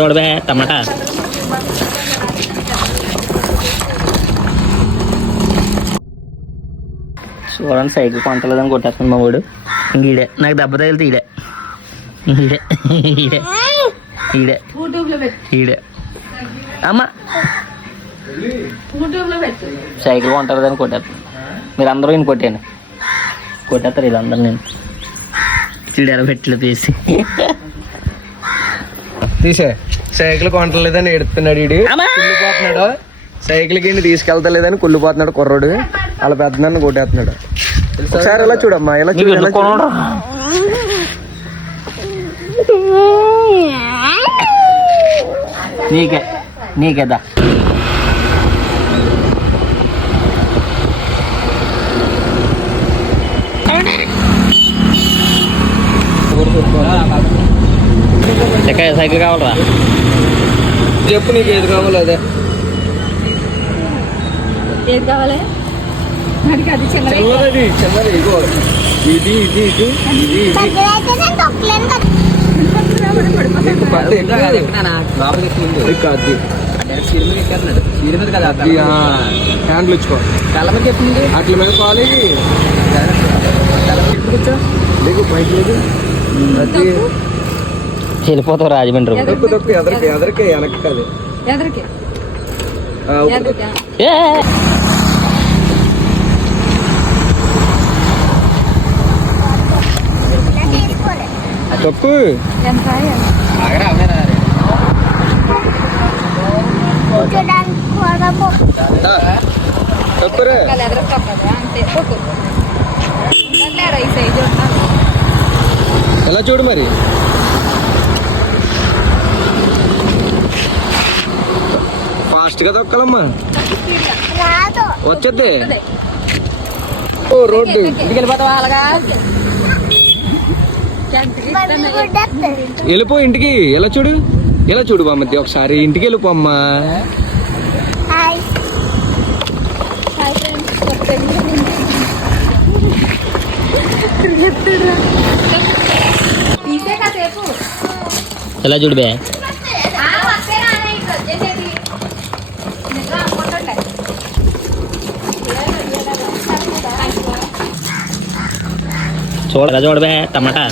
చూడబే టమాటా చూడండి సైకిల్ కొంటలేదని కొట్టేస్తుంది మా వాడు. ఇంక ఈడే నాకు దెబ్బ తగిలితే ఈడే ఈడే ఈడే ఈడే ఈడే అమ్మ సైకిల్ కొంటలేదని కొట్టేస్తాను. మీరు అందరూ ఈయన కొట్టాను కొట్టేస్తారు వీళ్ళందరూ. నేను చీడెల పెట్టలు తీసి తీసే సైకిల్ కొంటలేదని ఏడుతున్నాడు వీడు. కుళ్ళిపోతున్నాడు. సైకిల్ కి తీసుకెళ్తలేదని కుళ్ళిపోతున్నాడు కుర్రోడు. వాళ్ళ పెద్ద నన్ను కొట్టేస్తున్నాడు. ఒకసారి ఇలా చూడమ్మా, ఇలా చూడ. నీకే నీకేదా సైకిల్ కావాలరా చెప్పు, నీకు ఏది కావాలో అదే. ఏది కావాలి? చిన్నది చిన్నది ఇగో ఇది ఇది ఇది ఇది హ్యాండ్లు ఇచ్చుకో అట్ల మీద కావాలి. వెళ్ళిపోతావు రాజమండ్రి. ఎదరికి ఎదరికి వెనక్కి కాదు. తప్పు తప్పురా. ఎలా చూడు మరి. ఫాస్ట్ గా తొక్కాలమ్మా, వచ్చేద్ది. ఓ రోడ్డు ఇంటికి వెళ్ళిపోతావా? అలాగా వెళ్ళిపో ఇంటికి. ఎలా చూడు, ఎలా చూడు బామ్మద్ది. ఒకసారి ఇంటికి వెళ్ళిపో అమ్మా. ఎలా చూడు బే. చూడబే టమాటా